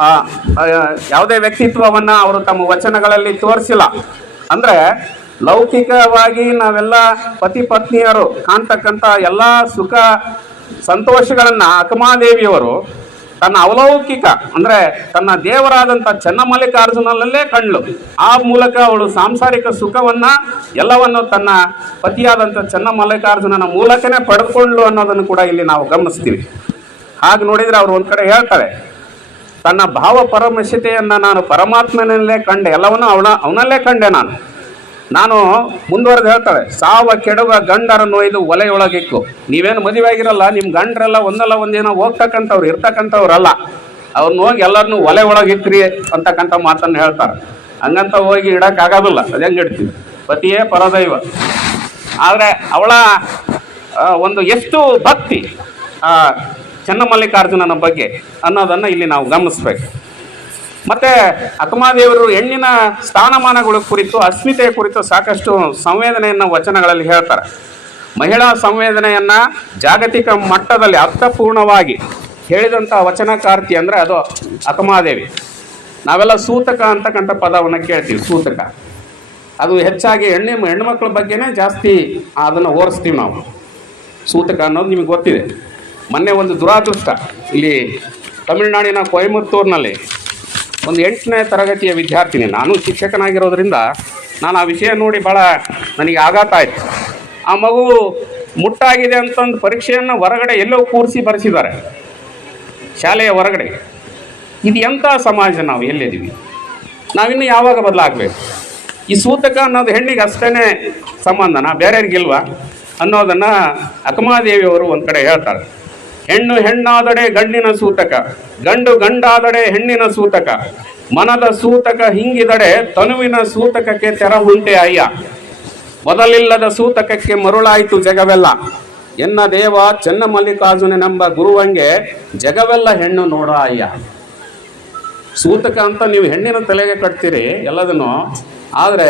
ಯಾವುದೇ ವ್ಯಕ್ತಿತ್ವವನ್ನ ಅವರು ತಮ್ಮ ವಚನಗಳಲ್ಲಿ ತೋರಿಸಿಲ್ಲ. ಅಂದ್ರೆ ಲೌಕಿಕವಾಗಿ ನಾವೆಲ್ಲ ಪತಿ ಪತ್ನಿಯರು ಕಾಣ್ತಕ್ಕಂಥ ಎಲ್ಲ ಸುಖ, ಸಂತೋಷಗಳನ್ನ ಅಕ್ಕಮಹಾದೇವಿಯವರು ತನ್ನ ಅವಲೌಕಿಕ, ಅಂದ್ರೆ ತನ್ನ ದೇವರಾದಂಥ ಚನ್ನಮಲ್ಲಿಕಾರ್ಜುನಲ್ಲೇ ಕಂಡ್ಲು. ಆ ಮೂಲಕ ಅವಳು ಸಾಂಸಾರಿಕ ಸುಖವನ್ನ, ಎಲ್ಲವನ್ನು ತನ್ನ ಪತಿಯಾದಂಥ ಚನ್ನಮಲ್ಲಿಕಾರ್ಜುನನ ಮೂಲಕನೇ ಪಡೆದುಕೊಂಡ್ಲು ಅನ್ನೋದನ್ನು ಕೂಡ ಇಲ್ಲಿ ನಾವು ಗಮನಿಸ್ತೀವಿ. ಹಾಗೆ ನೋಡಿದ್ರೆ ಅವರು ಒಂದ್ ಕಡೆ ಹೇಳ್ತಾರೆ, ತನ್ನ ಭಾವ ಪರಮಶಿತೆಯನ್ನ ನಾನು ಪರಮಾತ್ಮನಲ್ಲೇ ಕಂಡೆ, ಎಲ್ಲವನ್ನೂ ಅವನ, ಅವನಲ್ಲೇ ಕಂಡೆ ನಾನು. ನಾನು ಮುಂದುವರೆದು ಹೇಳ್ತಾಳೆ ಸಾವ ಕೆಡುವ ಗಂಡರ ನೋಯ್ದು ಒಲೆಯೊಳಗಿಕ್ಕು. ನೀವೇನು ಮದುವೆ ಆಗಿರಲ್ಲ ನಿಮ್ಮ ಗಂಡರೆಲ್ಲ ಒಂದಲ್ಲ ಒಂದೇನೋ ಹೋಗ್ತಕ್ಕಂಥವ್ರು, ಇರ್ತಕ್ಕಂಥವ್ರಲ್ಲ. ಅವ್ರನ್ನ ಹೋಗಿ ಎಲ್ಲರನ್ನೂ ಒಲೆ ಒಳಗಿಕ್ರಿ ಅಂತಕ್ಕಂಥ ಮಾತನ್ನು ಹೇಳ್ತಾರೆ. ಹಂಗಂತ ಹೋಗಿ ಇಡೋಕ್ಕಾಗೋದಿಲ್ಲ, ಅದು ಹೆಂಗೆ ಇಡ್ತೀವಿ? ಪತಿಯೇ ಪರದೈವ. ಆದರೆ ಅವಳ ಒಂದು ಎಷ್ಟು ಭಕ್ತಿ ಚನ್ನಮಲ್ಲಿಕಾರ್ಜುನನ ಬಗ್ಗೆ ಅನ್ನೋದನ್ನು ಇಲ್ಲಿ ನಾವು ಗಮನಿಸ್ಬೇಕು. ಮತ್ತೆ ಅಕಮಾದೇವರು ಹೆಣ್ಣಿನ ಸ್ಥಾನಮಾನಗಳ ಕುರಿತು, ಅಸ್ಮಿತೆಯ ಕುರಿತು ಸಾಕಷ್ಟು ಸಂವೇದನೆಯನ್ನು ವಚನಗಳಲ್ಲಿ ಹೇಳ್ತಾರೆ. ಮಹಿಳಾ ಸಂವೇದನೆಯನ್ನ ಜಾಗತಿಕ ಮಟ್ಟದಲ್ಲಿ ಅರ್ಥಪೂರ್ಣವಾಗಿ ಹೇಳಿದಂಥ ವಚನಕಾರ್ತಿ ಅಂದರೆ ಅದು ಅಕಮಾದೇವಿ ನಾವೆಲ್ಲ ಸೂತಕ ಅಂತಕ್ಕಂಥ ಪದವನ್ನು ಕೇಳ್ತೀವಿ, ಸೂತಕ. ಅದು ಹೆಚ್ಚಾಗಿ ಹೆಣ್ಣು ಹೆಣ್ಮಕ್ಳ ಬಗ್ಗೆನೇ ಜಾಸ್ತಿ ಅದನ್ನು ಓರಿಸ್ತೀವಿ ನಾವು. ಸೂತಕ ಅನ್ನೋದು ನಿಮಗೆ ಗೊತ್ತಿದೆ. ಮೊನ್ನೆ ಒಂದು ದುರಾದೃಷ್ಟ. ಇಲ್ಲಿ ತಮಿಳುನಾಡಿನ ಕೊಯಮತ್ತೂರಿನಲ್ಲಿ ಒಂದು ಎಂಟನೇ ತರಗತಿಯ ವಿದ್ಯಾರ್ಥಿನಿ. ನಾನು ಶಿಕ್ಷಕನಾಗಿರೋದ್ರಿಂದ ನಾನು ಆ ವಿಷಯ ನೋಡಿ ಭಾಳ ನನಗೆ ಆಘಾತ ಆಯಿತು. ಆ ಮಗು ಮುಟ್ಟಾಗಿದೆ ಅಂತಂದು ಪರೀಕ್ಷೆಯನ್ನು ಹೊರಗಡೆ ಎಲ್ಲೋ ಕೂರಿಸಿ ಬರೆಸಿದ್ದಾರೆ. ಶಾಲೆಯ ಹೊರಗಡೆ. ಇದು ಎಂಥ ಸಮಾಜ ನಾವು ಎಲ್ಲಿದ್ದೀವಿ? ನಾವಿನ್ನು ಯಾವಾಗ ಬದಲಾಗಬೇಕು? ಈ ಸೂತಕ ಅನ್ನೋದು ಹೆಣ್ಣಿಗೆ ಅಷ್ಟೇ ಸಂಬಂಧನ? ಬೇರೆಯವ್ರಿಗಿಲ್ವಾ? ಅನ್ನೋದನ್ನು ಅಕಮಾದೇವಿಯವರು ಒಂದು ಕಡೆ ಹೇಳ್ತಾರೆ. ಹೆಣ್ಣು ಹೆಣ್ಣಾದಡೆ ಗಂಡಿನ ಸೂತಕ, ಗಂಡು ಗಂಡಾದಡೆ ಹೆಣ್ಣಿನ ಸೂತಕ, ಮನದ ಸೂತಕ ಹಿಂಗಿದಡೆ ತನುವಿನ ಸೂತಕಕ್ಕೆ ತೆರ ಉಂಟೆ ಅಯ್ಯ. ಮೊದಲಿಲ್ಲದ ಸೂತಕಕ್ಕೆ ಮರುಳಾಯಿತು ಜಗವೆಲ್ಲ. ಎನ್ನ ದೇವ ಚೆನ್ನ ಮಲ್ಲಿಕಾರ್ಜುನನೆಂಬ ಗುರುವಂಗೆ ಜಗವೆಲ್ಲ ಹೆಣ್ಣು ನೋಡ ಅಯ್ಯ. ಸೂತಕ ಅಂತ ನೀವು ಹೆಣ್ಣಿನ ತಲೆಗೆ ಕಟ್ತೀರಿ ಎಲ್ಲದನ್ನು. ಆದರೆ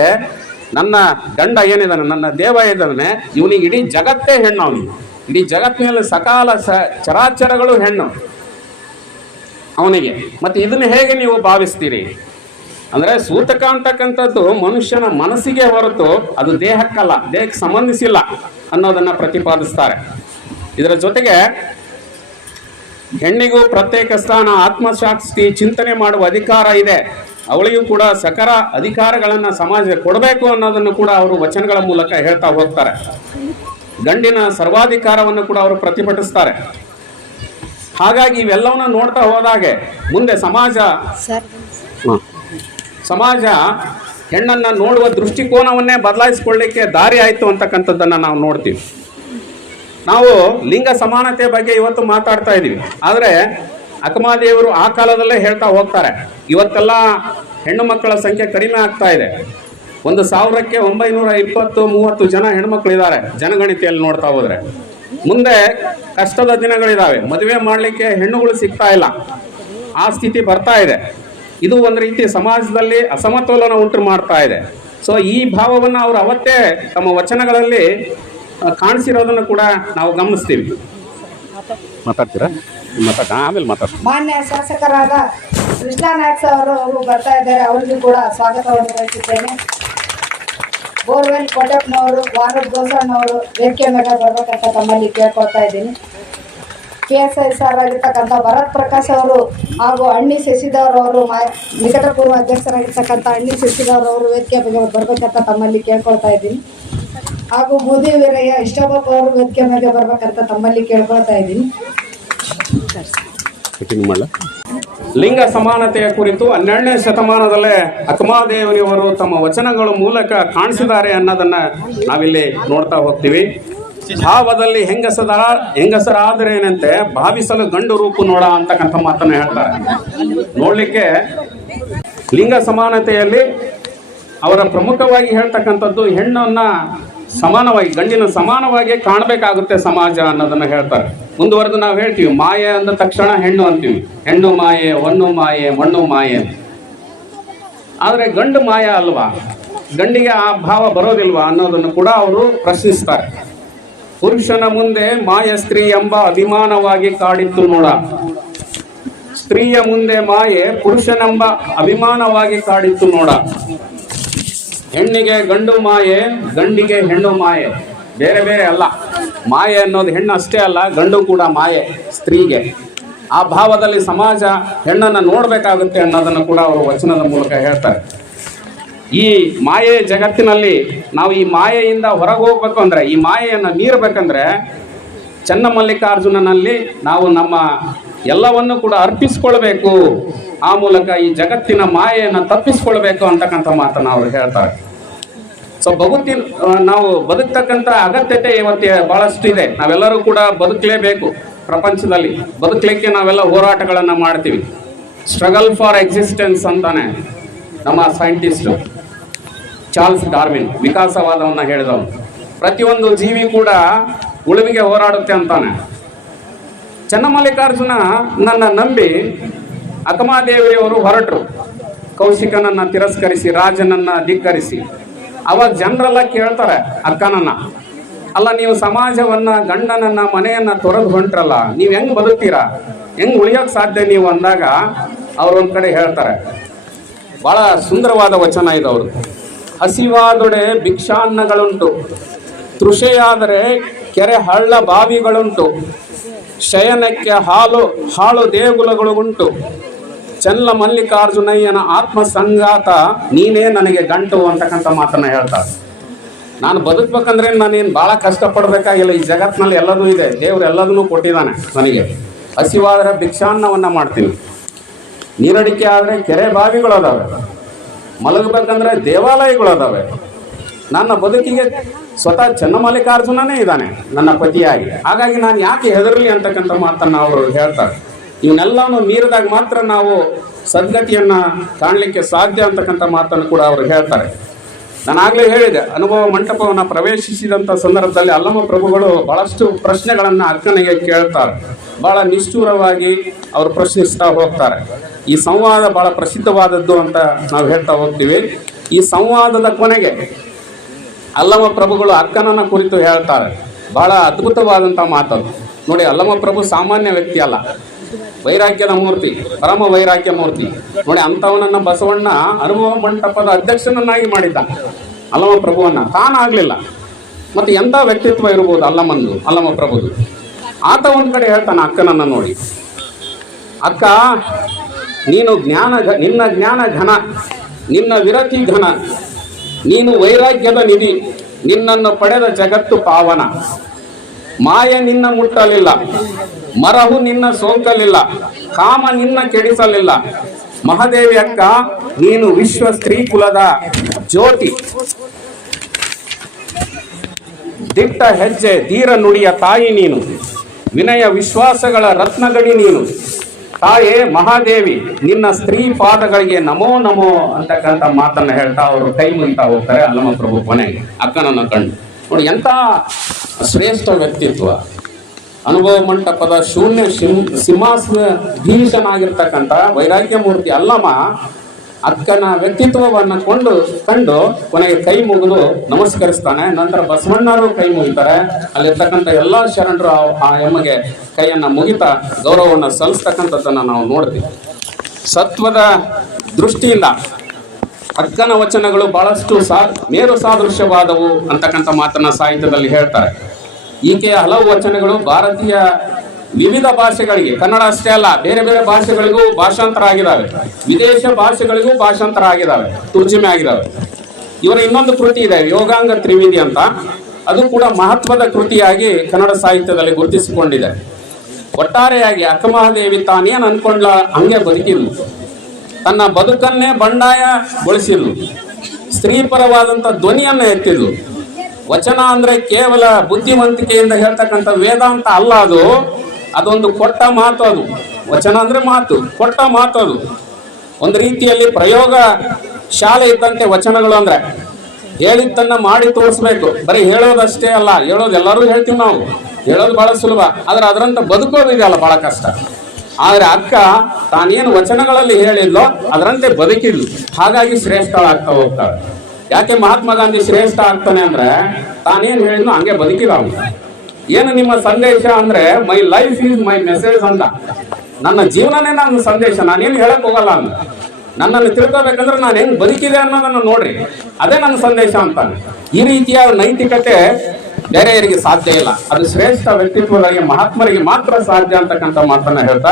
ನನ್ನ ಗಂಡ ಏನಿದ್ದಾನೆ ನನ್ನ ದೇವ ಇದ್ದಾನೆ, ಇವನಿಗೆ ಇಡೀ ಜಗತ್ತೇ ಹೆಣ್ಣು ಅವನಿಗೆ ಇಡೀ ಜಗತ್ತಿನಲ್ಲಿ ಸಕಾಲ ಸ ಚರಾಚರಗಳು ಹೆಣ್ಣು ಅವನಿಗೆ. ಮತ್ತೆ ಇದನ್ನು ಹೇಗೆ ನೀವು ಭಾವಿಸ್ತೀರಿ? ಅಂದರೆ ಸೂತಕ ಅಂತಕ್ಕಂಥದ್ದು ಮನುಷ್ಯನ ಮನಸ್ಸಿಗೆ ಹೊರತು ಅದು ದೇಹಕ್ಕಲ್ಲ, ದೇಹಕ್ಕೆ ಸಂಬಂಧಿಸಿಲ್ಲ ಅನ್ನೋದನ್ನು ಪ್ರತಿಪಾದಿಸ್ತಾರೆ. ಇದರ ಜೊತೆಗೆ ಹೆಣ್ಣಿಗೂ ಪ್ರತ್ಯೇಕ ಸ್ಥಾನ ಆತ್ಮಸಾಕ್ಷಿ ಚಿಂತನೆ ಮಾಡುವ ಅಧಿಕಾರ ಇದೆ. ಅವಳಿಗೂ ಕೂಡ ಸಕರ ಅಧಿಕಾರಗಳನ್ನು ಸಮಾಜಕ್ಕೆ ಕೊಡಬೇಕು ಅನ್ನೋದನ್ನು ಕೂಡ ಅವರು ವಚನಗಳ ಮೂಲಕ ಹೇಳ್ತಾ ಹೋಗ್ತಾರೆ. ಗಂಡಿನ ಸರ್ವಾಧಿಕಾರವನ್ನು ಕೂಡ ಅವರು ಪ್ರತಿಭಟಿಸ್ತಾರೆ. ಹಾಗಾಗಿ ಇವೆಲ್ಲವನ್ನ ನೋಡ್ತಾ ಹೋದಾಗೆ ಮುಂದೆ ಸಮಾಜ. ಸಮಾಜ ಹೆಣ್ಣನ್ನ ನೋಡುವ ದೃಷ್ಟಿಕೋನವನ್ನೇ ಬದಲಾಯಿಸ್ಕೊಳ್ಳಿಕ್ಕೆ ದಾರಿ ಆಯಿತು ಅಂತಕ್ಕಂಥದ್ದನ್ನು ನಾವು ನೋಡ್ತೀವಿ. ನಾವು ಲಿಂಗ ಸಮಾನತೆ ಬಗ್ಗೆ ಇವತ್ತು ಮಾತಾಡ್ತಾ ಇದ್ದೀವಿ ಆದರೆ ಅಕಮಾದೇವರು ಆ ಕಾಲದಲ್ಲೇ ಹೇಳ್ತಾ ಹೋಗ್ತಾರೆ. ಇವತ್ತೆಲ್ಲ ಹೆಣ್ಣು ಮಕ್ಕಳ ಸಂಖ್ಯೆ ಕಡಿಮೆ ಆಗ್ತಾ ಇದೆ. ಒಂದು ಸಾವಿರಕ್ಕೆ ಒಂಬೈನೂರ ಇಪ್ಪತ್ತು ಮೂವತ್ತು ಜನ ಹೆಣ್ಮಕ್ಳಿದ್ದಾರೆ. ಜನಗಣತಿಯಲ್ಲಿ ನೋಡ್ತಾ ಹೋದ್ರೆ. ಮುಂದೆ ಕಷ್ಟದ ದಿನಗಳಿದಾವೆ. ಮದುವೆ ಮಾಡಲಿಕ್ಕೆ ಹೆಣ್ಣುಗಳು ಸಿಗ್ತಾ ಇಲ್ಲ. ಆ ಸ್ಥಿತಿ ಬರ್ತಾ ಇದೆ. ಇದು ಒಂದು ರೀತಿ ಸಮಾಜದಲ್ಲಿ ಅಸಮತೋಲನ ಉಂಟು ಮಾಡ್ತಾ ಇದೆ. ಸೊ ಈ ಭಾವವನ್ನು ಅವರು ಅವತ್ತೇ ತಮ್ಮ ವಚನಗಳಲ್ಲಿ ಕಾಣಿಸಿರೋದನ್ನು ಕೂಡ ನಾವು ಗಮನಿಸ್ತೀವಿ. ಮಾತಾಡ್ತೀರಾ? ಮಾತಾಡ ಆಮೇಲೆ ಮಾನ್ಯ ಶಾಸಕರಾದ ಕೃಷ್ಣ ನಾಯ್ಕ ಅವರು ಅವರು ಬರ್ತಾ ಇದ್ದಾರೆ, ಅವರಿಗೂ ಕೂಡ ಸ್ವಾಗತವನ್ನು ಬಯಸುತ್ತೇನೆ ಬೋರ್ವೆಲ್ ಕೊಟ್ಟಪ್ಪನವರು ವಾರದ ಗೋಸಣ್ಣವರು ವೇದಿಕೆ ಮೇಲೆ ಬರ್ಬೇಕಂತ ತಮ್ಮಲ್ಲಿ ಕೇಳ್ಕೊಳ್ತಾ ಇದ್ದೀನಿ. ಕೆ ಎಸ್ ಐ ಸರ್ ಆಗಿರ್ತಕ್ಕಂಥ ಭರತ್ ಪ್ರಕಾಶ್ ಅವರು ಹಾಗೂ ಅಣ್ಣಿ ಶಶಿಧರ್ ಅವರು ನಿಕಟಪೂರ್ವ ಅಧ್ಯಕ್ಷರಾಗಿರ್ತಕ್ಕಂಥ ಅಣ್ಣಿ ಶಶಿಧರ್ ಅವರು ವೇದಿಕೆ ಮೇಲೆ ಬರ್ಬೇಕಂತ ತಮ್ಮಲ್ಲಿ ಕೇಳ್ಕೊಳ್ತಾ ಇದ್ದೀನಿ. ಹಾಗೂ ಬೂದಿ ವೀರಯ್ಯ ಇಷ್ಟಬಪ್ಪ ಅವರು ವೇದಿಕೆ ಮೇಲೆ ಬರ್ಬೇಕಂತ ತಮ್ಮಲ್ಲಿ ಕೇಳ್ಕೊಳ್ತಾ ಇದ್ದೀನಿ. ಕಂಟಿನ್ಯೂ ಲಿಂಗ ಸಮಾನತೆಯ ಕುರಿತು ಹನ್ನೆರಡನೇ ಶತಮಾನದಲ್ಲೇ ಅಕಮಾದೇವರಿಯವರು ತಮ್ಮ ವಚನಗಳ ಮೂಲಕ ಕಾಣಿಸಿದ್ದಾರೆ ಅನ್ನೋದನ್ನ ನಾವಿಲ್ಲಿ ನೋಡ್ತಾ ಹೋಗ್ತೀವಿ. ಭಾವದಲ್ಲಿ ಹೆಂಗಸದ, ಹೆಂಗಸರಾದರೇನಂತೆ ಭಾವಿಸಲು ಗಂಡು ರೂಪು ನೋಡ ಅಂತಕ್ಕಂಥ ಮಾತನ್ನು ಹೇಳ್ತಾರೆ. ನೋಡಲಿಕ್ಕೆ ಲಿಂಗ ಸಮಾನತೆಯಲ್ಲಿ ಅವರ ಪ್ರಮುಖವಾಗಿ ಹೇಳ್ತಕ್ಕಂಥದ್ದು ಹೆಣ್ಣನ್ನ ಸಮಾನವಾಗಿ, ಗಂಡಿನ ಸಮಾನವಾಗಿ ಕಾಣಬೇಕಾಗುತ್ತೆ ಸಮಾಜ ಅನ್ನೋದನ್ನ ಹೇಳ್ತಾರೆ. ಮುಂದುವರೆದು ನಾವು ಹೇಳ್ತೀವಿ, ಮಾಯೆ ಅಂದ ತಕ್ಷಣ ಹೆಣ್ಣು ಅಂತೀವಿ. ಹೆಣ್ಣು ಮಾಯೆ, ಹೊಣ್ಣು ಮಾಯೆ, ಮಣ್ಣು ಮಾಯೆ. ಆದರೆ ಗಂಡು ಮಾಯ ಅಲ್ವಾ? ಗಂಡಿಗೆ ಆ ಭಾವ ಬರೋದಿಲ್ವಾ ಅನ್ನೋದನ್ನು ಕೂಡ ಅವರು ಪ್ರಶ್ನಿಸ್ತಾರೆ. ಪುರುಷನ ಮುಂದೆ ಮಾಯ ಸ್ತ್ರೀ ಎಂಬ ಅಭಿಮಾನವಾಗಿ ಕಾಡಿತ್ತು ನೋಡ. ಸ್ತ್ರೀಯ ಮುಂದೆ ಮಾಯೆ ಪುರುಷನೆಂಬ ಅಭಿಮಾನವಾಗಿ ಕಾಡಿತ್ತು ನೋಡ. ಹೆಣ್ಣಿಗೆ ಗಂಡು ಮಾಯೆ, ಗಂಡಿಗೆ ಹೆಣ್ಣು ಮಾಯೆ. ಬೇರೆ ಬೇರೆ ಅಲ್ಲ. ಮಾಯೆ ಅನ್ನೋದು ಹೆಣ್ಣು ಅಷ್ಟೇ ಅಲ್ಲ, ಗಂಡು ಕೂಡ ಮಾಯೆ, ಸ್ತ್ರೀಗೆ. ಆ ಭಾವದಲ್ಲಿ ಸಮಾಜ ಹೆಣ್ಣನ್ನು ನೋಡಬೇಕಾಗುತ್ತೆ ಅನ್ನೋದನ್ನು ಕೂಡ ಅವರು ವಚನದ ಮೂಲಕ ಹೇಳ್ತಾರೆ. ಈ ಮಾಯೆ ಜಗತ್ತಿನಲ್ಲಿ ನಾವು ಈ ಮಾಯೆಯಿಂದ ಹೊರಗೆ ಹೋಗ್ಬೇಕು ಅಂದರೆ, ಈ ಮಾಯೆಯನ್ನು ಮೀರಬೇಕಂದ್ರೆ, ಚನ್ನಮಲ್ಲಿಕಾರ್ಜುನನಲ್ಲಿ ನಾವು ನಮ್ಮ ಎಲ್ಲವನ್ನು ಕೂಡ ಅರ್ಪಿಸ್ಕೊಳ್ಬೇಕು. ಆ ಮೂಲಕ ಈ ಜಗತ್ತಿನ ಮಾಯೆಯನ್ನು ತಪ್ಪಿಸ್ಕೊಳ್ಬೇಕು ಅಂತಕ್ಕಂಥ ಮಾತನ್ನು ಅವರು ಹೇಳ್ತಾರೆ. ಸೊ ಬದುಕಿ ನಾವು ಬದುಕ್ತಕ್ಕಂಥ ಅಗತ್ಯತೆ ಇವತ್ತು ಬಹಳಷ್ಟು ಇದೆ ನಾವೆಲ್ಲರೂ ಕೂಡ ಬದುಕಲೇಬೇಕು ಪ್ರಪಂಚದಲ್ಲಿ. ಬದುಕಲಿಕ್ಕೆ ನಾವೆಲ್ಲ ಹೋರಾಟಗಳನ್ನು ಮಾಡ್ತೀವಿ. ಸ್ಟ್ರಗಲ್ ಫಾರ್ ಎಕ್ಸಿಸ್ಟೆನ್ಸ್ ಅಂತಾನೆ ನಮ್ಮ ಸೈಂಟಿಸ್ಟ್ ಚಾರ್ಲ್ಸ್ ಡಾರ್ವಿನ್ ವಿಕಾಸವಾದವನ್ನು ಹೇಳಿದವನು. ಪ್ರತಿಯೊಂದು ಜೀವಿ ಕೂಡ ಉಳುವಿಗೆ ಹೋರಾಡುತ್ತೆ ಅಂತಾನೆ. ಚನ್ನಮಲ್ಲಿಕಾರ್ಜುನ ನನ್ನ ನಂಬಿ ಅಕಮಾದೇವಿಯವರು ಹೊರಟರು. ಕೌಶಿಕನನ್ನ ತಿರಸ್ಕರಿಸಿ, ರಾಜನನ್ನ ಧಿಕ್ಕರಿಸಿ. ಅವಾಗ ಜನರೆಲ್ಲ ಕೇಳ್ತಾರೆ, ಅಕ್ಕನನ್ನ, ಅಲ್ಲ ನೀವು ಸಮಾಜವನ್ನ, ಗಂಡನನ್ನ, ಮನೆಯನ್ನ ತೊರೆದು ಹೊಂಟ್ರಲ್ಲ, ನೀವು ಹೆಂಗ್ ಬದುಕ್ತೀರಾ? ಹೆಂಗ್ ಉಳಿಯೋಕ್ ಸಾಧ್ಯ ನೀವು? ಅಂದಾಗ ಅವ್ರೊಂದ್ ಕಡೆ ಹೇಳ್ತಾರೆ, ಬಹಳ ಸುಂದರವಾದ ವಚನ ಇದು ಅವರು ಹಸಿವಾದೊಡೆ ಭಿಕ್ಷಾನ್ನಗಳುಂಟು, ತೃಷೆಯಾದರೆ ಕೆರೆ ಹಳ್ಳ ಬಾವಿಗಳುಂಟು ಶಯನಕ್ಕೆ ಹಾಲು, ಹಾಳು ದೇಗುಲಗಳು ಉಂಟು ಚಲ್ಲ ಮಲ್ಲಿಕಾರ್ಜುನಯ್ಯನ ಆತ್ಮ ಸಂಗಾತ ನೀನೇ ನನಗೆ ಗಂಟು ಅಂತಕ್ಕಂಥ ಮಾತನ್ನ ಹೇಳ್ತಾರೆ ನಾನು ಬದುಕ್ಬೇಕಂದ್ರೆ ನಾನೇನು ಭಾಳ ಕಷ್ಟಪಡಬೇಕಾಗಿಲ್ಲ, ಈ ಜಗತ್ತಿನಲ್ಲಿ ಎಲ್ಲದೂ ಇದೆ, ದೇವರು ಎಲ್ಲದನ್ನೂ ಕೊಟ್ಟಿದ್ದಾನೆ ನನಗೆ. ಹಸಿವಾದರೆ ಭಿಕ್ಷಾನ್ನವನ್ನು ಮಾಡ್ತೀನಿ. ನೀರಡಿಕೆ ಆದರೆ ಕೆರೆ ಬಾವಿಗಳು ಅದಾವೆ ಮಲಗಬೇಕಂದ್ರೆ ದೇವಾಲಯಗಳು ಅದಾವೆ ನನ್ನ ಬದುಕಿಗೆ ಸ್ವತಃ ಚನ್ನಮಲ್ಲಿಕಾರ್ಜುನನೇ ಇದ್ದಾನೆ, ನನ್ನ ಪತಿಯಾಗಿ. ಹಾಗಾಗಿ ನಾನು ಯಾಕೆ ಹೆದರಲಿ ಅಂತಕ್ಕಂಥ ಮಾತನ್ನು ಅವರು ಹೇಳ್ತಾರೆ. ಇವನ್ನೆಲ್ಲವನ್ನು ಮೀರಿದಾಗ ಮಾತ್ರ ನಾವು ಸದ್ಗತಿಯನ್ನ ಕಾಣಲಿಕ್ಕೆ ಸಾಧ್ಯ ಅಂತಕ್ಕಂಥ ಮಾತನ್ನು ಕೂಡ ಅವರು ಹೇಳ್ತಾರೆ. ನಾನು ಆಗ್ಲೇ ಹೇಳಿದೆ, ಅನುಭವ ಮಂಟಪವನ್ನು ಪ್ರವೇಶಿಸಿದಂಥ ಸಂದರ್ಭದಲ್ಲಿ ಅಲ್ಲಮ್ಮ ಪ್ರಭುಗಳು ಬಹಳಷ್ಟು ಪ್ರಶ್ನೆಗಳನ್ನು ಅಕ್ಕನಿಗೆ ಕೇಳ್ತಾರೆ. ಬಹಳ ನಿಷ್ಠೂರವಾಗಿ ಅವರು ಪ್ರಶ್ನಿಸ್ತಾ ಹೋಗ್ತಾರೆ. ಈ ಸಂವಾದ ಬಹಳ ಪ್ರಸಿದ್ಧವಾದದ್ದು ಅಂತ ನಾವು ಹೇಳ್ತಾ ಹೋಗ್ತೀವಿ. ಈ ಸಂವಾದದ ಕೊನೆಗೆ ಅಲ್ಲಮ ಪ್ರಭುಗಳು ಅಕ್ಕನನ್ನ ಕುರಿತು ಹೇಳ್ತಾರೆ. ಬಹಳ ಅದ್ಭುತವಾದಂಥ ಮಾತದು. ನೋಡಿ ಅಲ್ಲಮ ಪ್ರಭು ಸಾಮಾನ್ಯ ವ್ಯಕ್ತಿ ಅಲ್ಲ. ವೈರಾಗ್ಯದ ಮೂರ್ತಿ, ಪರಮ ವೈರಾಗ್ಯ ಮೂರ್ತಿ. ನೋಡಿ ಅಂಥವನನ್ನು ಬಸವಣ್ಣ ಅನುಭವ ಮಂಟಪದ ಅಧ್ಯಕ್ಷನನ್ನಾಗಿ ಮಾಡಿದ್ದ. ಅಲ್ಲಮ ಪ್ರಭುವನ್ನ ತಾನಾಗ್ಲಿಲ್ಲ ಮತ್ತೆ ಎಂಥ ವ್ಯಕ್ತಿತ್ವ ಇರ್ಬೋದು ಅಲ್ಲಮ್ಮಂದು ಅಲ್ಲಮ ಪ್ರಭುದು? ಆತ ಒಂದು ಕಡೆ ಹೇಳ್ತಾನೆ ಅಕ್ಕನನ್ನ ನೋಡಿ. ಅಕ್ಕ, ನೀನು ಜ್ಞಾನ ನಿನ್ನ ಜ್ಞಾನ ಘನ, ನಿನ್ನ ವಿರತಿ ಘನ. ನೀನು ವೈರಾಗ್ಯದ ನಿಧಿ, ನಿನ್ನನ್ನು ಪಡೆದ ಜಗತ್ತು ಪಾವನ. ಮಾಯ ನಿನ್ನ ಮುಟ್ಟಲಿಲ್ಲ, ಮರಹು ನಿನ್ನ ಸೋಂಕಲಿಲ್ಲ, ಕಾಮ ನಿನ್ನ ಕೆಡಿಸಲಿಲ್ಲ. ಮಹಾದೇವಿ ಅಕ್ಕ, ನೀನು ವಿಶ್ವ ಸ್ತ್ರೀ ಕುಲದ ಜ್ಯೋತಿ. ದಿಟ್ಟ ಹೆಜ್ಜೆ, ಧೀರ ನುಡಿಯ ತಾಯಿ ನೀನು. ವಿನಯ ವಿಶ್ವಾಸಗಳ ರತ್ನಗಡಿ ನೀನು. ತಾಯೇ ಮಹಾದೇವಿ, ನಿನ್ನ ಸ್ತ್ರೀ ಪಾದಗಳಿಗೆ ನಮೋ ನಮೋ ಅಂತಕ್ಕಂಥ ಮಾತನ್ನ ಹೇಳ್ತಾ ಅವರು ಕೈ ಮುಗಿತಾ ಹೋಗ್ತಾರೆ. ಅಲ್ಲಮ್ಮ ಪ್ರಭು ಕೊನೆಗೆ ಅಕ್ಕನನ್ನು ಕಂಡು. ನೋಡಿ, ಎಂಥ ಶ್ರೇಷ್ಠ ವ್ಯಕ್ತಿತ್ವ. ಅನುಭವ ಮಂಟಪದ ಶೂನ್ಯ ಸಿಂಹಾಸನ ಭೀಷನಾಗಿರ್ತಕ್ಕಂಥ ವೈರಾಗ್ಯ ಮೂರ್ತಿ ಅಲ್ಲಮ ಅಕ್ಕನ ವ್ಯಕ್ತಿತ್ವವನ್ನು ಕೊಂಡು ಕಂಡು ಕೊನೆಗೆ ಕೈ ಮುಗಿದು ನಮಸ್ಕರಿಸ್ತಾನೆ. ನಂತರ ಬಸವಣ್ಣರು ಕೈ ಮುಗಿತಾರೆ. ಅಲ್ಲಿರ್ತಕ್ಕಂಥ ಎಲ್ಲ ಶರಣರು ಆ- ಎಮ್ಮಗೆ ಕೈಯನ್ನ ಮುಗಿತಾ ಗೌರವವನ್ನು ಸಲ್ಲಿಸ್ತಕ್ಕಂಥದ್ದನ್ನು ನಾವು ನೋಡ್ತೀವಿ. ಸತ್ವದ ದೃಷ್ಟಿಯಿಂದ ಅಕ್ಕನ ವಚನಗಳು ಬಹಳಷ್ಟು ಸಾ ಮೇರು ಸಾದೃಶ್ಯವಾದವು ಅಂತಕ್ಕಂಥ ಮಾತನ್ನ ಸಾಹಿತ್ಯದಲ್ಲಿ ಹೇಳ್ತಾರೆ. ಈಕೆಯ ಹಲವು ವಚನಗಳು ಭಾರತೀಯ ವಿವಿಧ ಭಾಷೆಗಳಿಗೆ, ಕನ್ನಡ ಅಷ್ಟೇ ಅಲ್ಲ, ಬೇರೆ ಬೇರೆ ಭಾಷೆಗಳಿಗೂ ಭಾಷಾಂತರ ಆಗಿದ್ದಾವೆ ವಿದೇಶ ಭಾಷೆಗಳಿಗೂ ಭಾಷಾಂತರ ಆಗಿದ್ದಾವೆ ತುರ್ಜಿಮೆ ಆಗಿದ್ದಾವೆ ಇವರ ಇನ್ನೊಂದು ಕೃತಿ ಇದೆ, ಯೋಗಾಂಗ ತ್ರಿವಿಧಿ ಅಂತ. ಅದು ಕೂಡ ಮಹತ್ವದ ಕೃತಿಯಾಗಿ ಕನ್ನಡ ಸಾಹಿತ್ಯದಲ್ಲಿ ಗುರುತಿಸಿಕೊಂಡಿದೆ. ಒಟ್ಟಾರೆಯಾಗಿ ಅಕ್ಕಮಹಾದೇವಿ ತಾನೇನು ಅನ್ಕೊಂಡ್ಲ ಹಂಗೆ ಬದುಕಿದ್ಲು. ತನ್ನ ಬದುಕನ್ನೇ ಬಂಡಾಯಗೊಳಿಸಿದ್ಲು ಸ್ತ್ರೀಪರವಾದಂಥ ಧ್ವನಿಯನ್ನು ಎತ್ತಿದ್ಲು. ವಚನ ಅಂದರೆ ಕೇವಲ ಬುದ್ಧಿವಂತಿಕೆಯಿಂದ ಹೇಳ್ತಕ್ಕಂಥ ವೇದಾಂತ ಅಲ್ಲ ಅದು. ಅದೊಂದು ಕೊಟ್ಟ ಮಾತು ಅದು. ವಚನ ಅಂದ್ರೆ ಮಾತು, ಕೊಟ್ಟ ಮಾತು ಅದು. ಒಂದು ರೀತಿಯಲ್ಲಿ ಪ್ರಯೋಗ ಶಾಲೆ ಇದ್ದಂತೆ ವಚನಗಳು ಅಂದ್ರೆ ಹೇಳಿದ್ದನ್ನು ಮಾಡಿ ತೋರಿಸ್ಬೇಕು. ಬರೀ ಹೇಳೋದಷ್ಟೇ ಅಲ್ಲ, ಹೇಳೋದು ಎಲ್ಲರೂ ಹೇಳ್ತೀವಿ ನಾವು. ಹೇಳೋದು ಬಹಳ ಸುಲಭ, ಆದ್ರೆ ಅದರಂತ ಬದುಕೋದು ಇದೆಯಲ್ಲ ಬಹಳ ಕಷ್ಟ. ಆದರೆ ಅಕ್ಕ, ತಾನೇನು ವಚನಗಳಲ್ಲಿ ಹೇಳಿದ್ಲೋ ಅದರಂತೆ ಬದುಕಿದ್ಲು. ಹಾಗಾಗಿ ಶ್ರೇಷ್ಠಳಾಗ್ತಾ ಹೋಗ್ತಾಳೆ. ಯಾಕೆ ಮಹಾತ್ಮ ಗಾಂಧಿ ಶ್ರೇಷ್ಠ ಆಗ್ತಾನೆ ಅಂದ್ರೆ ತಾನೇನು ಹೇಳಿದ್ನೋ ಹಂಗೆ ಬದುಕಿದ ಅವನು. ಏನು ನಿಮ್ಮ ಸಂದೇಶ ಅಂದ್ರೆ my life is my message ಅಂತ. ನನ್ನ ಜೀವನನೇ ನನ್ನ ಸಂದೇಶ. ನಾನೇನು ಹೇಳಕ್ ಹೋಗಲ್ಲ ಅಂತ ನನ್ನನ್ನು ತಿಳ್ಕೋಬೇಕಂದ್ರೆ ನಾನು ಹೆಂಗ್ ಬದುಕಿದೆ ಅನ್ನೋದನ್ನ ನೋಡ್ರಿ. ಅದೇ ನನ್ನ ಸಂದೇಶ ಅಂತ ಈ ರೀತಿಯ ನೈತಿಕತೆ ಬೇರೆಯವರಿಗೆ ಸಾಧ್ಯ ಇಲ್ಲ. ಅದು ಶ್ರೇಷ್ಠ ವ್ಯಕ್ತಿತ್ವಗಳಿಗೆ, ಮಹಾತ್ಮರಿಗೆ ಮಾತ್ರ ಸಾಧ್ಯ ಅಂತಕ್ಕಂಥ ಮಾತನ್ನ ಹೇಳ್ತಾ,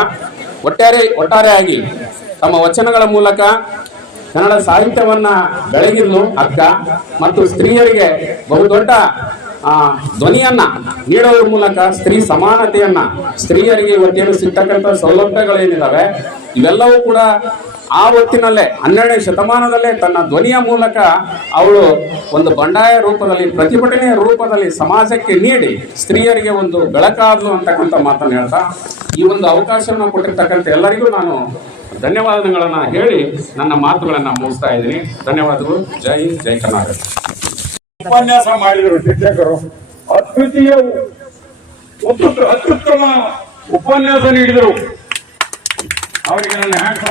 ಒಟ್ಟಾರೆ ಒಟ್ಟಾರೆಯಾಗಿ ತಮ್ಮ ವಚನಗಳ ಮೂಲಕ ಕನ್ನಡ ಸಾಹಿತ್ಯವನ್ನ ಬೆಳಗಿದ್ಲು ಅಕ್ಕ ಮತ್ತು ಸ್ತ್ರೀಯರಿಗೆ ಬಹುದೊಡ್ಡ ಧ್ವನಿಯನ್ನ ನೀಡೋದ್ರ ಮೂಲಕ ಸ್ತ್ರೀ ಸಮಾನತೆಯನ್ನ ಸ್ತ್ರೀಯರಿಗೆ ಇವತ್ತೇನು ಸಿಗ್ತಕ್ಕಂಥ ಸೌಲಭ್ಯಗಳೇನಿದಾವೆ, ಇವೆಲ್ಲವೂ ಕೂಡ ಆ ಹೊತ್ತಿನಲ್ಲೇ, ಹನ್ನೆರಡನೇ ಶತಮಾನದಲ್ಲೇ ತನ್ನ ಧ್ವನಿಯ ಮೂಲಕ ಅವಳು ಒಂದು ಬಂಡಾಯ ರೂಪದಲ್ಲಿ, ಪ್ರತಿಭಟನೆಯ ರೂಪದಲ್ಲಿ ಸಮಾಜಕ್ಕೆ ನೀಡಿ ಸ್ತ್ರೀಯರಿಗೆ ಒಂದು ಬೆಳಕಾದ್ಲು ಅಂತಕ್ಕಂಥ ಮಾತನ್ನು ಹೇಳ್ತಾ, ಈ ಒಂದು ಅವಕಾಶವನ್ನು ಕೊಟ್ಟಿರ್ತಕ್ಕಂಥ ಎಲ್ಲರಿಗೂ ನಾನು ಧನ್ಯವಾದಗಳನ್ನು ಹೇಳಿ ನನ್ನ ಮಾತುಗಳನ್ನು ಮುಗಿಸ್ತಾ ಇದ್ದೀನಿ. ಧನ್ಯವಾದಗಳು. ಜೈ ಜೈ ಕರ್ನಾಟಕ. ಉಪನ್ಯಾಸ ಮಾಡಿದರು ಶಿಕ್ಷಕರು ಅದ್ವಿತೀಯ ಅತ್ಯುತ್ತ- ಅತ್ಯುತ್ತಮ ಉಪನ್ಯಾಸ ನೀಡಿದರು ಅವರಿಗೆ ನನ್ನ ಹ್ಯಾಂಡ್ಸ್